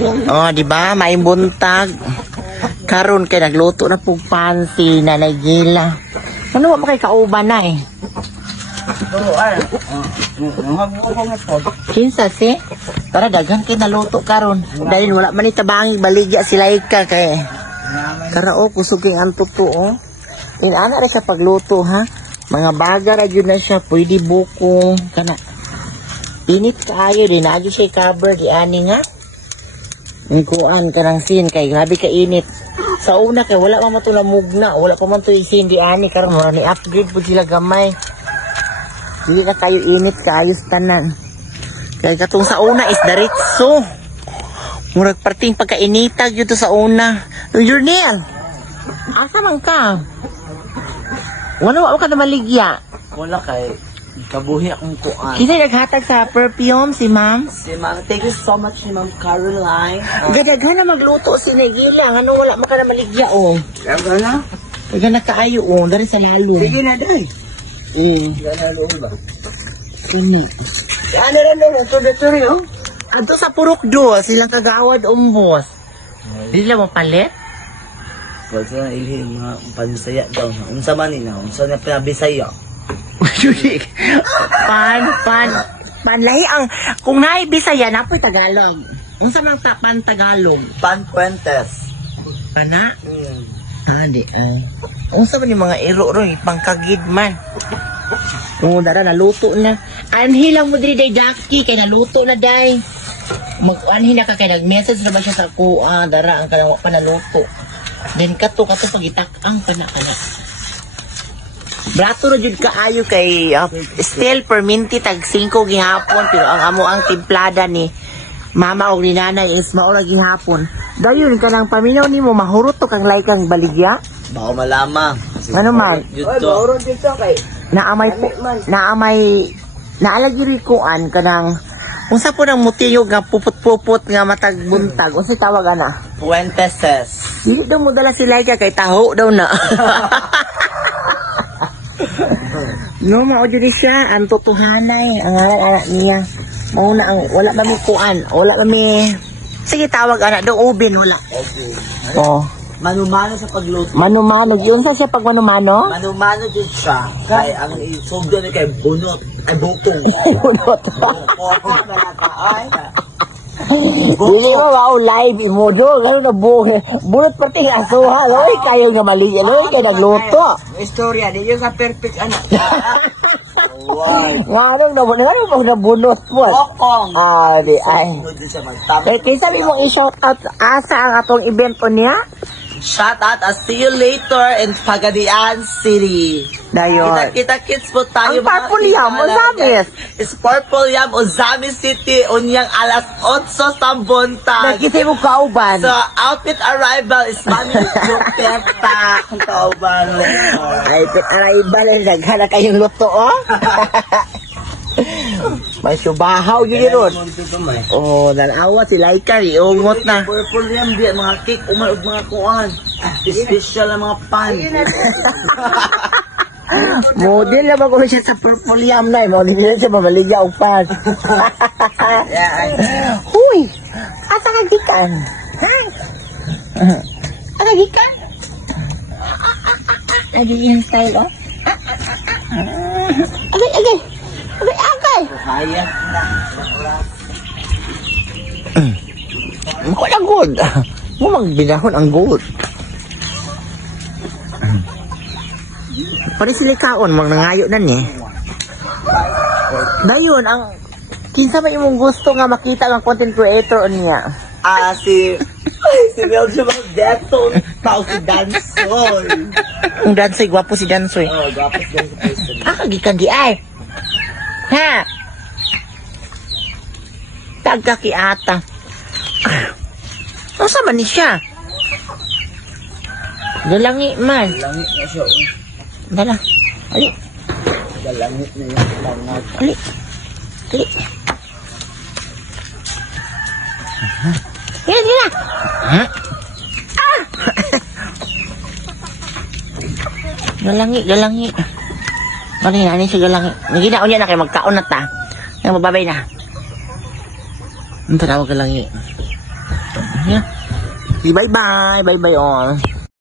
Oh, di ba? May buntag. Karon kay nagluto na pug pansi na Gila. Ano mo kay kauban na eh? Kinsa si? Para daghan kay naluto karon. Dahil wala man itabangi baligya sila ka kay. Karao kusuging ang totoo. Ana ra sa pagluto ha. Mga baga ra gyud na siya, pwede buko kana. Init kaayo din na siya cover di ani nga. Kuan kanang sin kay grabe ka init. Sa una kay wala pa man to lamugna, wala pa man to isin di ani karon wala ni upgrade pud sila gamay. Dili na kayo init kaayos tanan. Kay katong sa una is diretso. Murag parting pagkainitag yun to sa una. Jurnel, asa man ka? Wala ka na maligya. Wala kay kabuhi akong kuan. Kita naghatag sa perfume si ma'am. Si ma'am, thank you so much si ma'am Caroline. Gadaghan na magluto si Nagila. Ano wala man ka na maligya oh. Ganda na? Gagana kaayo oh, dari sa lalo. Sige na day. Lalo ba? Sini. Ano rin doon? Ito dito rin oh. Ato sa Purukdo, silang kagawad umbos. Hindi lang mapalit? Wala sila ilhin mga pansaya daw. Unsa man na, unsa na pinabisaya. Panlahi ang, kung naibisaya, napoy Tagalog. Unsa man Tagalog? Panpuentes. Pana? Di unsa man yung mga iro-ro, pangkagid man. Oo, dara, naluto na. Anhilang mo diri day Jackie, kay naluto na day. Mag-anhin na ka, kay nag-message na ba siya sa kuha, dara, ang kalawa pa naluto. Then kato pagitak ang pana-pana. Brato na jud kaayo kay still perminti tag 5 gihapon pero ang amo ang timplada ni mama o ni nanay is maura gihapon. Dayon kanang paminaw nimo mahurot to kang lay kang baligya. Bako malama. Ano man? Mahurot dito kay. Naamay naalagi rikuan kanang unsa po nang mutiyog nga puput-puput nga matag buntag. Unsa tawag ana? Puenteses. Dili daw mo dala si Laika kay taho daw na. No, mao jud siya ang totohanay ang anak niya. Mao na ang wala ba mi kuan, wala ba mi sige tawag ana daw ubin wala. Okay. Oh. Manumano sa pagluto. Manumano, yun sa siya pag manumano? Manumano din siya. Kay ang isugdo ni kay bunot. Ay butong. Bunot. Ay. Dili mo wow live imodo, gano na bunot parting asuha, loy kayo nga mali, loy kay nagluto. Istorya di yung sa perfect anak. Nga anong nabunot po. Okong. Di ay. Kaya sabi mong i-shout out asa ang atong event po niya? Shout out, I'll see you later in Pagadian City. Dayon. Kita kids po tayo. Ang Purple Yam, Ozamis. It's Purple Yam, Ozamis City. Unyang alas 8 sa buntag. Nagkisi mo kauban. So, outfit arrival is Mami Lupeta. Ang kauban. Outfit arrival, naghana kayong luto, oh. May subahaw yun yun. Oh, nanawa si Laika, iungot na. Purple Yam, di mga cake, umarog mga kuhan. Special na mga pan. Model na ba ko siya sa Purple Yam na, model na siya mamaligya o pan. Huy, asa kagikan? Asa kagikan? Lagi yung style, oh. Agay. Hayat na. Mako na gold. Mo magbinahon ang gold. Pari silikaon mang nangayo na ni. Dayon ang kinsa man imong gusto nga makita ang content creator niya. Si Belgium Deton tao si Dansoy. Ang Dansoy gwapo si Dansoy. Oh, gwapo si Dansoy. Kagikan di ay. Ha. Tagka ki ata. Ano sa man ni siya? Dalangi man. Langit na siya. Dala. Ali. Langit na yung langat. Ali. Yan. Ha? Galangi. Mali na siya galangi. Naginaon niya na kayo magkaon na ta. Nang mababay na. Ang tawag galangi. ha. Bye bye. Bye bye all.